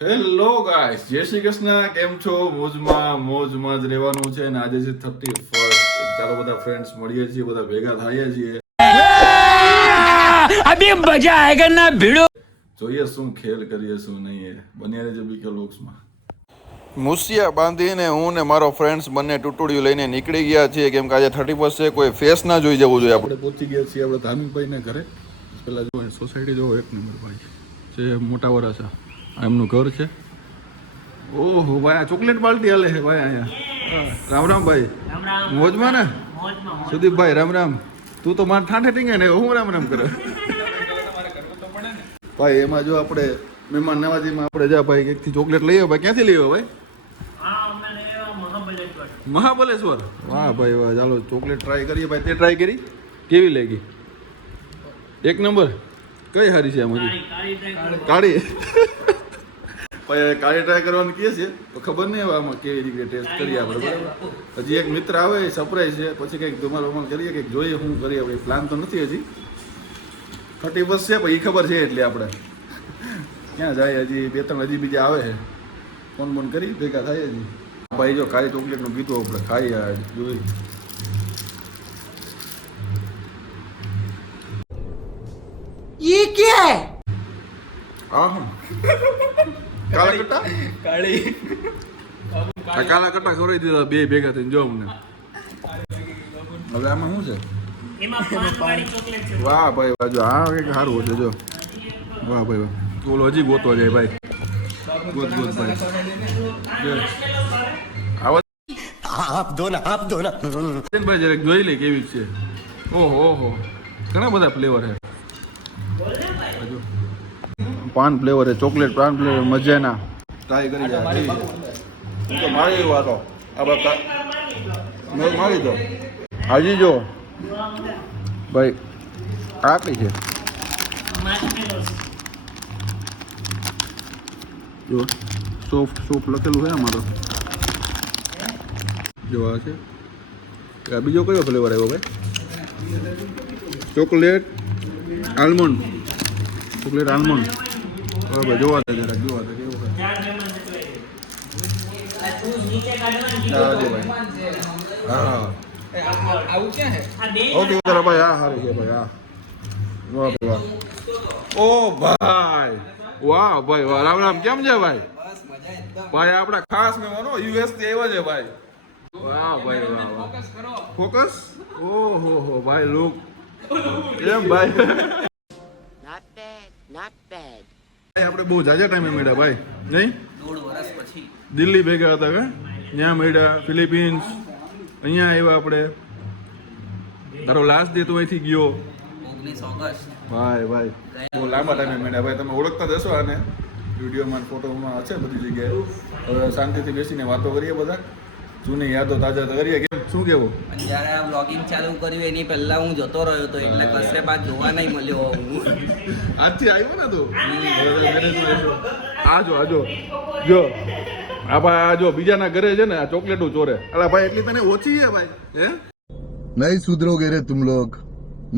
Hello guys, જય શ્રી કૃષ્ણ. કેમ છો? મોજમાં જ રહેવાનું છે. અને આજે છે 31st. ચાલો બધા ફ્રેન્ડ્સ મળીએ છીએ, બધા ભેગા થઈએ છીએ. અભી મજા આયેગા ના ભીડો. જોઈએ શું ખેલ કરીએ શું નહીં. બન્યા રહેજો બીકે લોક્સમાં. મુસિયા બાંધીને હું ને મારો ફ્રેન્ડ્સ બંને ટુટુડિયું લઈને નીકળી ગયા છીએ, કેમ કે આજે 31st છે. કોઈ ફેસ ના જોઈ જવું જોઈએ. આપણે પહોંચી ગયા છીએ આપણે ધાર્મિકભાઈને ઘરે. પેલા જો સોસાયટી જો એક નંબર ભાઈ છે, મોટા વરાસા એમનું ઘર છે. ઓહો ભાઈ, આ ચોકલેટ બાલટી હાલે છે ભાઈ અહીંયા. રામ રામ ભાઈ, મોજમાં ને? સુદીપભાઈ રામ રામ. તું તો માર ઠાઠે ટીંગે ને હું રામ રામ કરે ભાઈ. એમાં જો આપણે મહેમાન નવાજીમાં આપણે જા ભાઈ એકથી ચોકલેટ લઈ ભાઈ. ક્યાંથી લઈ ભાઈ? મહાબલેશ્વર. વાહ ભાઈ વાહ. ચાલો ચોકલેટ ટ્રાય કરીએ ભાઈ. તે ટ્રાય કરી? કેવી લાગી? એક નંબર. કઈ સારી છે આમાં? કાળી ભાઈ કાળી ટ્રાય કરવાનું કહે છે તો ખબર નહીં હવે આમાં કેવી રીતે ટેસ્ટ કરીએ આપણે. બરાબર, હજી એક મિત્ર આવે એ સરપ્રાઈઝ છે. પછી કંઈક ધમાલ કરીએ, કંઈક જોઈએ શું કરીએ. ભાઈ પ્લાન તો નથી હજી. 31 છે ભાઈ, એ ખબર છે. એટલે આપણે ક્યાં જાય હજી 2-3 હજી બીજા આવે છે. ફોન બોન કરી ભેગા થાય હજી. ભાઈ જો કાળી ચોકલેટનું કીધું આપણે ખાઈ જોઈ. ये क्या है? કાળા કટ્ટા કાળા કટ્ટા ખવડાવી દીધા બે ભેગા થઈને. જો અમને હવે આમાં શું છે? વાહ ભાઈ વાહ. જો આ કંઈક સારું હશે. જો વાહ ભાઈ વાહ. ઓલો હજી ગોતવા જાય ભાઈ. ગોત ભાઈ. आप दो ना ભાઈ જરાક જોઈ લે કેવી છે. ઓહો ઓહો, ઘણા બધા ફ્લેવર છે. પાન ફ્લેવર છે, ચોકલેટ પાન ફ્લેવર. મજાના ટ્રાય કરી જાય તો મારી વાતો આ બધા મારી દો. હાજી જો ભાઈ આ કઈ છે? જો સોફ્ટ લખેલું છે અમારો. જો આ છે. આ બીજો કયો ફ્લેવર આવ્યો ભાઈ? Chocolate almond. Chocolate almond. બરાબર, જોવા દે જરાક, જોવા દે કેવું છે. હા ઓકે ઉતારો ભાઈ. હા સારું છે ભાઈ. હા વાહ વાહ. ઓ ભાઈ વાહ ભાઈ વાહ. રામ રામ. કેમ છે ભાઈ? ભાઈ આપણા ખાસ મહેમાનો યુએસ થી આવ્યા છે ભાઈ. વાહ ભાઈ વાહ વાહ. ફોકસ. ઓહો હો ભાઈ લુક. એમ ભાઈ Not bad. આપણે બહુ જાજા ટાઈમે મળ્યા ભાઈ. નહીં 1.5 વર્ષ પછી દિલ્હી ભેગા હતા કે ત્યાં મળ્યા. ફિલિપિન્સ અહીંયા આવ્યા આપણે. તારો લાસ્ટ ડે તો અહીંથી ગયો 19 ઓગસ્ટ. ભાઈ ભાઈ બહુ લાંબા ટાઈમે મળ્યા ભાઈ. તમે ઓળખતા જ હશો આને, વિડીયોમાં ફોટોમાં હશે બધી જગ્યાએ. હવે શાંતિથી બેસીને વાતો કરીએ બધા, જૂની યાદો તાજા કરીએ. કેમ શું કેવું? અને જ્યારે આ વ્લોગિંગ ચાલુ કર્યું એની પહેલા હું જતો રહ્યો હતો, એટલે કશે બાદ જોવા નહીં મળ્યો હું. આજથી આવ્યો ને તું? આજો જો આ ભાઈ, આ જો બીજાના ઘરે છે ને આ ચોકલેટું ચોરે. અલા ભાઈ એટલી તને ઓછી છે ભાઈ. હે नहीं सुधरोगे रे तुम लोग,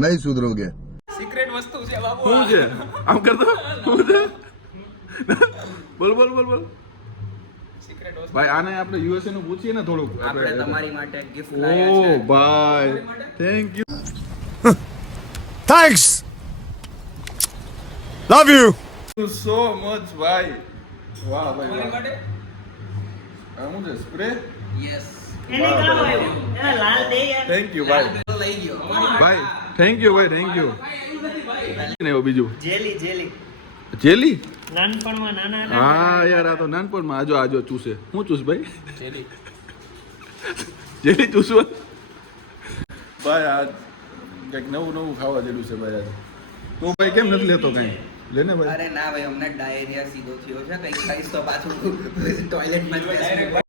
नहीं सुधरोगे. સિક્રેટ વસ્તુ છે બાબુ. શું છે? આમ કરતો શું છે? બોલ સિક્રેટ વસ્તુ. ભાઈ આને આપણે યુએસએ નું પૂછીએ ને થોડુંક. આપણે તમારી માટે ગિફ્ટ લાવ્યા ઓ છે. ભાઈ thank you thanks, love you. So much ભાઈ. વાહ ભાઈ વાહ. આ શું છે? સ્પ્રે? યસ. થેન્ક યુ ભાઈ. લઈ ગયો ભાઈ થેન્ક યુ ભાઈ, થેન્ક યુ. ને એવું બીજું જેલી જેલી. નાનપણમાં નાના હા યાર આ તો નાનપણમાં. આજો ચૂસે. શું ચૂસ ભાઈ? જેલી. જેલી ચૂસવા ભાઈ. આ કંઈક નવું ખાવા જેવું છે ભાઈ આજે. તો ભાઈ કેમ નથી લેતો કાંઈ? લેને ભાઈ. અરે ના ભાઈ, અમને ડાયરિયા સીધો થયો છે. કંઈક ખાઈશ તો પાછું ટોયલેટમાં જ બેસવું.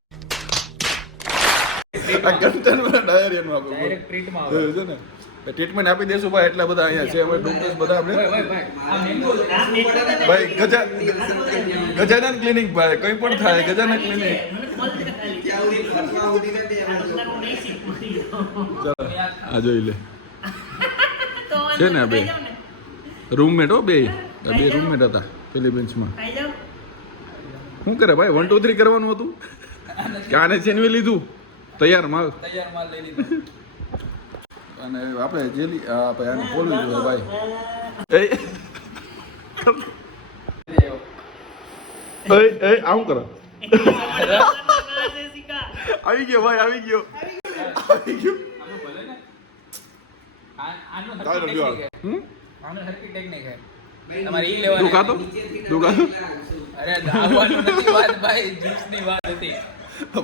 આ કન્ટેનમાં ડાયરિયાનું આપણે ડાયરેક્ટ ટ્રીટમાં આવે છે ને. ટ્રીટમેન્ટ આપી દેશું ભાઈ. એટલા બધા અહીંયા છે હવે ડોક્ટર્સ બધા આપણે. ભાઈ ગજાનન ક્લિનિક ભાઈ, કંઈ પણ થાય ગજાનન ક્લિનિક. ચાલો આ જોઈ લે. છે ને બે રૂમમેટ હો, બે રૂમમેટ હતા ફિલિપિન્સમાં. શું કરે ભાઈ 1 2 3 કરવાનું હતું કે આને ચેનવી લીધું તૈયાર માલ લઈ લીધો. અને આપણે જેલી ભાઈ આને બોલવું જોઈએ ભાઈ એ આવું કરો આવી ગયો ભાઈ આવી ગયો તમારે ઈ તું ખાતો અરે દાવાનું નથી વાત ભાઈ, જ્યુસની વાત હતી.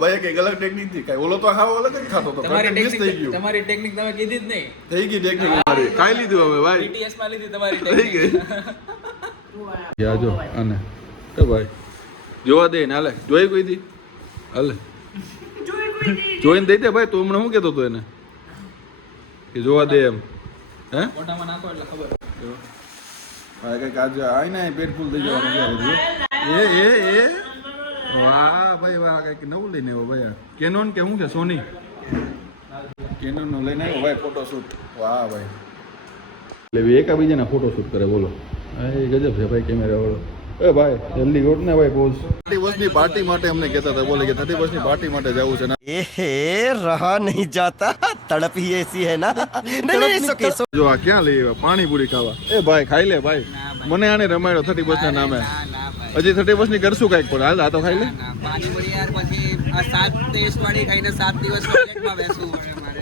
ભાઈ કઈ અલગ ટેકનિક થી કઈ ઓલો તો ખાવો અલગ જ ખાતો તો તમારી મિસ થઈ ટેકનિક ગયું તમારી ટેકનિક તમે કીધી જ નહીં. થઈ ગઈ ટેકનિક મારી કાઈ લીધું હવે ભાઈ BTS માં લીધી તમારી થઈ ટેકનિક. ગઈ યા જો આને કે ભાઈ જોવા દે ને હાલે જોઈ કોઈ દી હાલે જોઈને દઈ દે ભાઈ તું હમણાં શું કહેતો હતો એને કે જોવા દે એમ હે મોઢામાં નાખો એટલે ખબર. ભાઈ કઈક આજે આઈને પેટ ફૂલ થઈ જવાનું છે એ વાહ ભાઈ વાહ કઈક નવું લઈને આવ્યો ભાઈ કેનોન કે શું છે સોની કેનોન નો લઈને આવ્યો ભાઈ ફોટોશૂટ વાહ ભાઈ એટલે એકાબીજાના ફોટોશૂટ કરે બોલો એ ગજબ છે ભાઈ કેમેરા વાળો એ ભાઈ જલ્દી ગોઠ ને ભાઈ પોઝ 30 વર્ષની પાર્ટી માટે અમને કહેતા હતા બોલે કે 30 વર્ષની પાર્ટી માટે જવું છે ને एहे रहा नहीं जाता तड़प ही ऐसी है ना नहीं જો આ ક્યાં લઈ આવ્યા પાણીપુરી ખાવા એ ભાઈ ખાઈ લે ભાઈ મને આને રમાડ્યો 30 વર્ષના નામે હજી 30 વર્ષની કરશું કઈક પણ હાલ આ તો ખાઈ લે પાણીપુરી યાર પછી આ 7 ટેસ્ટ વાળી ખાઈને 7 દિવસ ટોયલેટમાં બેસવું પડે મારે.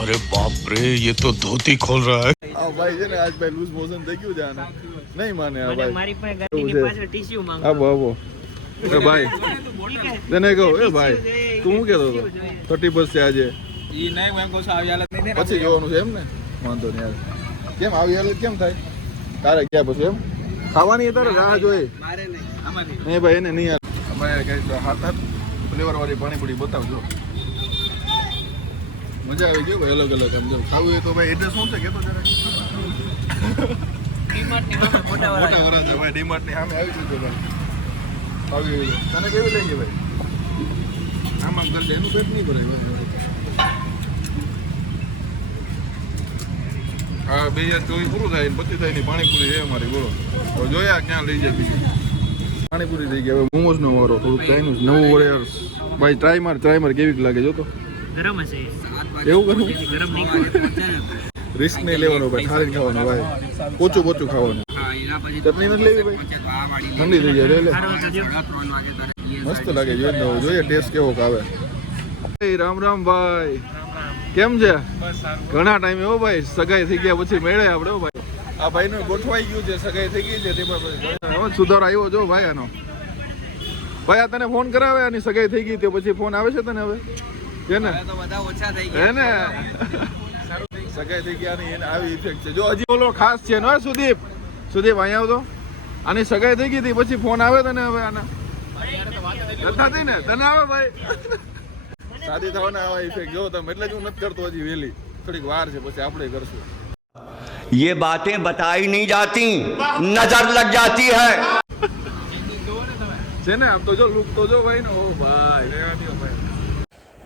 अरे बाप रे ये तो धोती खोल रहा है આ ભાઈ છે ને આજ ભાઈ લૂઝ મોશન થઈ ગયું છે આને નહીં માને આ ભાઈ મારી પાસે ગાડીની પાછળ ટીશ્યુ માંગો. આવો એ ભાઈ તને કહો એ ભાઈ તું શું કહેતો હતો 30 બસ છે આજે ઈ નહીં હું એમ કહું છું આવી હાલત નહીં ને. પછી જોવાનું છે એમ ને વાંધો નહીં યાર કેમ આવી હાલત કેમ થાય તારે ક્યાં પછી એમ ખાવાની તારે રાહ જોઈ મારે નહીં આમાંથી. નહીં ભાઈ એને નહીં ભાઈ કઈ હાથ ફ્લેવર વાળી પાણીપુરી બતાવજો મજા આવી ગઈ ભાઈ અલગ અલગ આમ જો ખાવું હોય તો ભાઈ એડ્રેસ શું છે કેતો જરા ડીમાર્ટની સામે મોટા વાળા. મોટા વરસ છે ભાઈ ડીમાર્ટ ની સામે આવી જજો ભાઈ આવી ગયું તને કેવી લાગી ભાઈ આમાં કરજે એનું પેટ નહીં ભરાય હા 2024 પૂરું થાય 25 થાય ની પાણીપુરી છે અમારી બોલો હવે જોયા ક્યાં લઈ જાય બીજી પાણીપુરી થઈ ગઈ હવે મોમોસ નો વારો થોડુંક ચાઇનીઝ નવું વડે ભાઈ ટ્રાય માર કેવી લાગે જો તો ગરમ હશે. એવું કરું ગરમ નહીં ખાવું. રિસ્ક નહીં લેવાનો ભાઈ ખાલી ખાવાનું ભાઈ પોચું ખાવાનું હા એના પછી ચટણી નથી લેવી ભાઈ પહોંચે તો આ વાળી ઠંડી થઈ જાય લે સારો હતો જો. 3 વાગે તારે મસ્ત લાગે જોઈએ ટેસ્ટ કેવો આવે રામ રામ ભાઈ કેમ છે ઘણા ટાઈમે હો ભાઈ સગાઈ થઈ ગયા પછી મેળે આપણે હો ભાઈ આ ભાઈ નું ગોઠવાઈ ગયું છે સગાઈ થઈ ગઈ છે તેમાં હવે સુધાર આવ્યો જો ભાઈ આનો ભાઈ આ તને ફોન કરાવે આની સગાઈ થઈ ગઈ તે પછી ફોન આવે છે તને હવે છે ને તો બધા ઓછા થઈ હે ને સગાઈ થઈ ગયા ની એને આવી ઇફેક્ટ છે જો હજી બોલો ખાસ છે ને સુદીપ અહીંયા આવતો આની સગાઈ થઈ ગઈ હતી પછી ફોન આવે તને હવે આના નથી થઈ ને તને આવે ભાઈ શાદી થવાના આવા ઇફેક્ટ જો તમે એટલે જ હું નથી કરતો હજી વહેલી થોડીક વાર છે પછી આપણે કરશું ये बातें बताई नहीं जाती नजर लग जाती है છે ને આમ તો જો લુક તો જો ભાઈ ને ઓ ભાઈ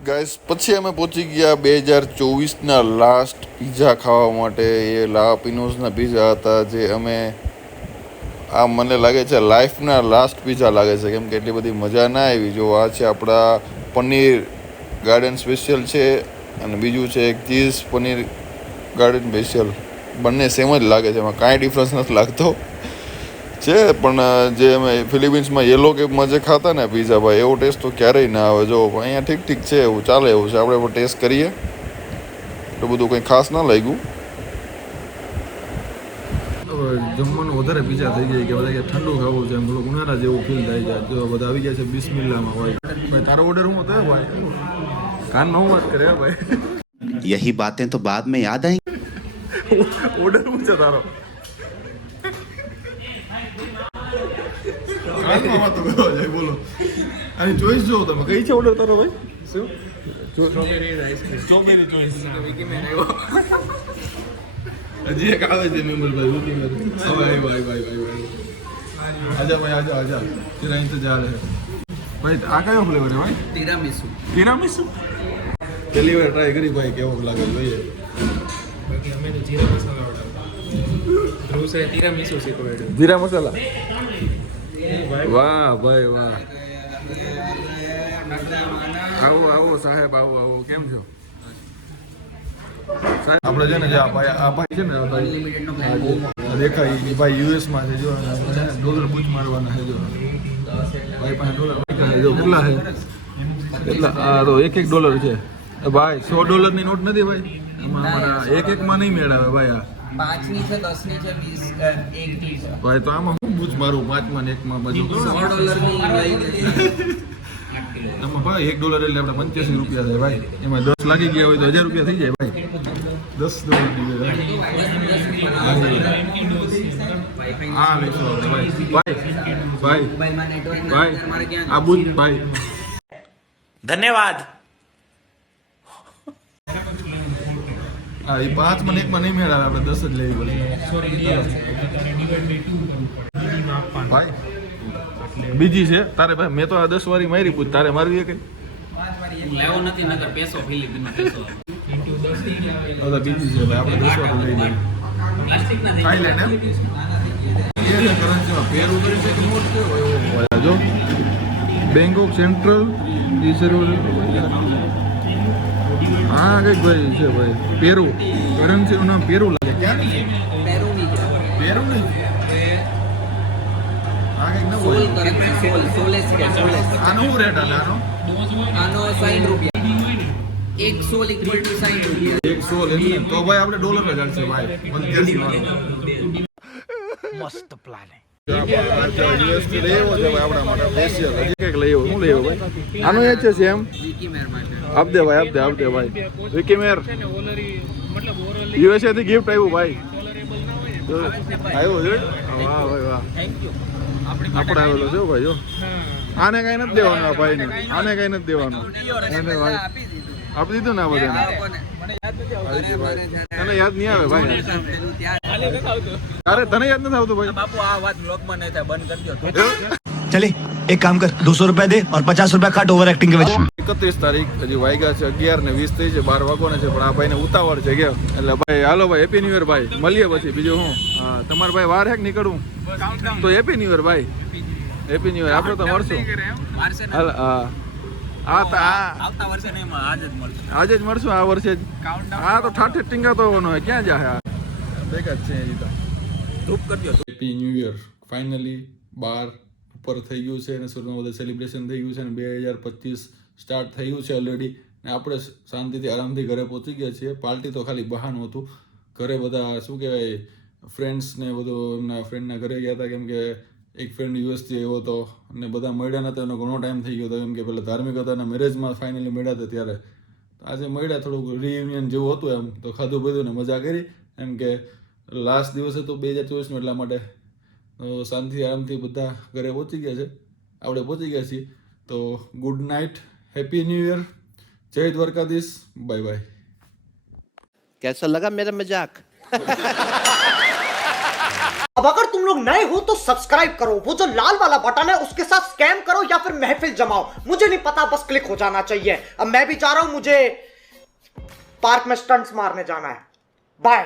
ગાઈસ પછી અમે પહોંચી ગયા 2024ના લાસ્ટ પીઝા ખાવા માટે એ લા પિનોઝના પીઝા હતા જે અમે આ મને લાગે છે લાઈફના લાસ્ટ પીઝા લાગે છે કેમ કે એટલી બધી મજા ના આવી જો આ છે આપણા પનીર ગાર્ડન સ્પેશિયલ છે અને બીજું છે એક ચીઝ પનીર ગાર્ડન સ્પેશિયલ બંને સેમ જ લાગે છે એમાં કાંઈ ડિફરન્સ નથી લાગતો છે પણ જે અમે ફિલિપિન્સમાં યેલો કેપમાં જે ખાતા ને પીઝા ભાઈ એવો ટેસ્ટ તો ક્યારેય ના આવે જો અહીંયા ઠીક છે એવું ચાલે એવું છે આપણે પણ ટેસ્ટ કરીએ એટલું બધું કંઈ ખાસ ના લાગ્યું જમવાનું વધારે પીઝા થઈ જાય કે બધા ઠંડુ ખાવું છે એમ થોડું ઉનાળા જેવું ફીલ થાય છે જો બધા આવી ગયા છે બિસ્મિલ્લામાં ભાઈ તારો ઓર્ડર હું હતો ભાઈ કાનમાં હું વાત કરે ભાઈ यही बातें तो बाद में याद आएंगी ઓર્ડર હું છે તારો બોલો આની ચોઈસ જો તમે કઈ છે ઓર્ડર તારો ભાઈ શું સ્ટ્રોબેરી ચોઈસ હજી એક આવે છે મેમલભાઈ ભાઈ આજા ભાઈ આજા તેરા ઇંતજાર હે ભાઈ આ કયો ફ્લેવર છે ભાઈ તિરામિસુ પહેલી વાર ટ્રાય કરી ભાઈ કેવો લાગે જોઈએ બાકી અમે તો જીરા મસાલા ઓર્ડર ધ્રુવ સે તિરામિસુ શીખવાડ્યું જીરા મસાલા વાહ ભાઈ વાહ. આવો આવો સાહેબ, આવો આવો. કેમ છો સાહેબ? આપણે છે ને જે આ ભાઈ છે ને આ ભાઈ દેખાય એ ભાઈ યુએસ માં છે. જો ડોલર બૂચ મારવાના છે. જો ભાઈ પાસે ડોલર છે. જો કેટલા છે એટલા? આ તો $1 છે ભાઈ. $100 ની નોટ નથી ભાઈ. એમાં અમારા એક માં નહીં મેળાવે ભાઈ. આ 5 ની છે, 10 ની છે, 20 1 ની છે. ભાઈ તો આમાં હું બૂચ મારું 5 માં ને 1 માં બધું $100 ની લઈ લીધી. એમાં ભાઈ $1 એટલે આપણે 85 રૂપિયા થાય ભાઈ. એમાં 10 લાગી ગયા હોય તો 1000 રૂપિયા થઈ જાય ભાઈ. $10 હા લઈશું આપણે ભાઈ. ભાઈ ભાઈ મોબાઈલમાં નેટવર્ક ના ભાઈ મારે ક્યાં આ બૂચ ભાઈ. ધન્યવાદ. હા એ 5 માં ને 1 માં નહીં મેળાવે. આપણે 10 જ લેવી પડે ભાઈ. બીજી છે તારે ભાઈ. મેં તો આ 10 વારી મારી પૂછ. તારે મારવી છે કઈ? લેવો નથી નગર પેસો ફિલિપિન પેસો. હવે બીજી છે ભાઈ. આપણે 10 વારી લઈ લઈએ. પ્લાસ્ટિક ના થાઈલેન્ડ એમ એ કરન્સીમાં પેરું કરી છે કે નોટ કેવો એવો હોય. જો બેંકોક સેન્ટ્રલ હા કઈક ભાઈ છે ભાઈ. પેરુ કરન્સીનું નામ પેરુ લાગે. ક્યાં પેરુની છે. પેરુ નહીં આ કઈક ન સોલ હોય. કરન્સી સોલેસ કે સોલેસ. આનો શું રેટ હાલે આનો? આનો 60 રૂપિયા. 1 સોલ ઇક્વલ ટુ 60 રૂપિયા. 100 એમને તો ભાઈ આપણે ડોલર જ હાલશે ભાઈ. 85 વાળો मस्त प्लान है. યુએસ થી લેવો છે ભાઈ આપણા માટે. સ્પેશિયલ હજી કંઈક લેવો. શું લેવો ભાઈ? આનો એ છે સેમ. વિકી મેર માટે. આપ દે ભાઈ, આપ દે ભાઈ. વિકી મેર યુએસએ થી ગિફ્ટ આવ્યું ભાઈ. આવ્યું છે. વાહ ભાઈ વાહ. Thank you. આપણે આવેલો છે ભાઈ. જો આને કઈ નથી દેવાનું. આ ભાઈને આને કઈ નથી દેવાનું. એને ભાઈ આપી દીધું. આપી દીધું ને આ બધાને. મને યાદ નથી આવતું. તને યાદ નહીં આવે ભાઈ. પેલું ત્યાં અરે તને યાદ નથી આવતું ભાઈ. બાપુ આ વાત બ્લોગમાં નહીં થાય, બંધ કરી દો. चले एक काम कर 200 रुपया दे और 50 रुपया काट ओवर एक्टिंग के वजह 31 તારીખ હજી વાગ્યા છે 11:20 થઈ છે. 12 વાગવાના છે પણ આ ભાઈને ઉતાવળ છે કે એટલે ભાઈ હાલો ભાઈ. હેપી ન્યુ યર ભાઈ. મળીએ પછી બીજું હું. હા તમારે ભાઈ વાર હે કે નીકળવું તો હેપી ન્યુ યર ભાઈ. Happy new year. આપણે તો મળશું. હાલ હા હા તો આવતા વર્ષે નહીં, આજ જ મળશે. આજે જ મળશું. આ વર્ષે જ. આ તો ઠાઠે ટીંગા તો હોવાનો હોય. ક્યાં જાય? ભેગા જ છે હજી તો. ધૂપ કરજો. Happy new year. ફાઇનલી 12 ઉપર થઈ ગયું છે અને સુરતમાં બધા સેલિબ્રેશન થઈ ગયું છે અને 2025 સ્ટાર્ટ થઈ ગયું છે ઓલરેડી. ને આપણે શાંતિથી આરામથી ઘરે પહોંચી ગયા છીએ. પાર્ટી તો ખાલી બહાનું હતું. ઘરે બધા શું કહેવાય ફ્રેન્ડ્સ ને બધું એમના ફ્રેન્ડના ઘરે ગયા હતા. કેમ કે એક ફ્રેન્ડ યુએસથી આવ્યો હતો અને બધા મળ્યા નહોતા. એનો ઘણો ટાઈમ થઈ ગયો હતો. કેમ કે પેલા ધાર્મિક હતા અને મેરેજમાં ફાઇનલી મળ્યા હતા ત્યારે. આજે મળ્યા થોડુંક રિયુનિયન જેવું હતું એમ. તો ખાધું પીધું ને મજા કરી. એમ કે લાસ્ટ દિવસે તો 2024નું એટલા માટે તો શાંતિ આરામથી બધા ઘરે પહોંચી ગયા છે. આપણે પહોંચી ગયા છીએ. તો good night. Happy new year. જય દ્વારકાધીશ. Bye bye. कैसा लगा मेरा मजाक? अब अगर तुम लोग नए हो तो सब्सक्राइब करो, वो जो लाल वाला बटन है उसके साथ स्कैम करो या फिर महफिल जमाओ, मुझे नहीं पता, बस क्लिक हो जाना चाहिए. अब मैं भी जा रहा हूं, मुझे पार्क में स्टंट्स मारने जाना है. बाय.